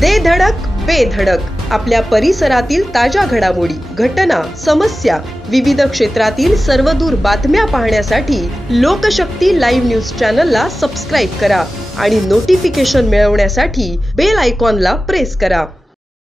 दे धडक बेधडक आपल्या परिसरातील ताज्या घडामोडी, घटना, समस्या, विविध क्षेत्रातील सर्वदूर बातम्या पाहण्यासाठी लोकशक्ती लाईव्ह न्यूज चॅनलला सबस्क्राईब करा आणि नोटिफिकेशन मिळवण्यासाठी बेल आयकॉनला प्रेस करा।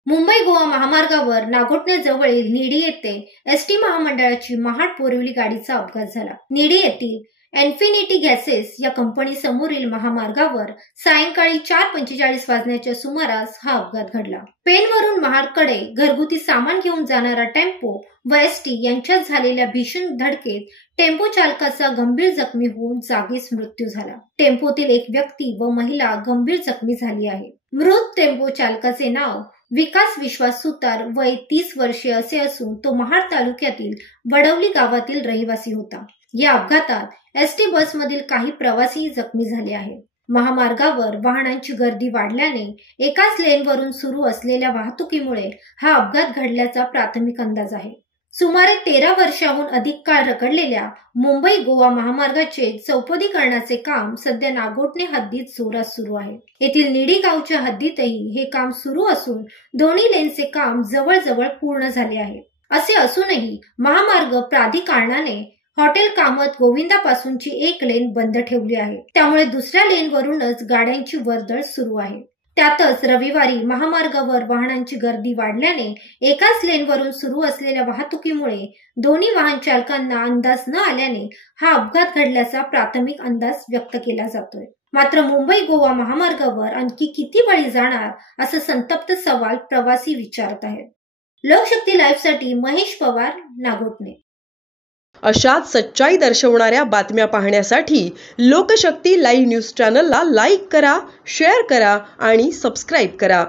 मुंबई गोवा महामार्गावर नागोठण्याजवळील निडी येथे एसटी महामंडळाची महाड-बोरिवली गाडीचा अपघात झाला। निडी येथील इन्फिनिटी गॅसेस या कंपनी समोरील महामार्गावर सायंकाळी 4:45 वाजण्याच्या सुमारास हा अपघात घडला। पेणवरून महाडकडे घरगुती सामान घेऊन जाणारा टेम्पो व एसटी यांच्यात झालेल्या भीषण धडकेत टेम्पो चालकाचा गंभीर जखमी होऊन जागीच मृत्यू झाला। टेम्पोतील एक व्यक्ती व महिला गंभीर जखमी झाली आहे। मृत टेम्पो चालकाचे नाव विकास विश्वास सुतार, वय 30 वर्षे असे असून तो महाड तालुक्यातील वडवली गावातील रहिवासी होता। या अपघातात एसटी बसमधील काही प्रवासी जखमी झाले आहेत। महामार्गावर वाहनांची गर्दी वाढल्याने एकाच लेनवरून सुरू असलेल्या वाहतुकीमुळे हा अपघात घडल्याचा प्राथमिक अंदाज आहे। सुमारे 13 वर्षांहून अधिक काळ रखडलेल्या मुंबई गोवा महामार्गाचे चौपदीकरणाचे काम सध्या नागोठणे हद्दीत जोरात सुरू आहे। येथील निडी गावच्या हद्दीतही हे काम सुरू असून दोन्ही लेनचे काम जवळजवळ पूर्ण झाले आहे। असे असूनही महामार्ग प्राधिकरणाने हॉटेल कामत गोविंदापासूनची एक लेन बंद ठेवली आहे। त्यामुळे दुसऱ्या लेनवरूनच गाड्यांची वर्दळ सुरू आहे। त्यातच रविवारी महामार्गावर वाहनांची गर्दी वाढल्याने एकाच लेनवरून सुरू असलेल्या वाहतुकीमुळे दोन्ही वाहन चालकांना अंदाज न आल्याने हा अपघात घडल्याचा प्राथमिक अंदाज व्यक्त केला जातोय। मात्र मुंबई गोवा महामार्गावर आणखी किती बळी जाणार असा संतप्त सवाल प्रवासी विचारत आहेत। लोकशक्ती लाईव्ह साठी महेश पवार, नागोठणे। अशाच सच्चाई दर्शवणाऱ्या बातम्या पाहण्यासाठी लोकशक्ती लाईव्ह न्यूज चॅनलला लाईक करा, शेअर करा आणि सबस्क्राईब करा।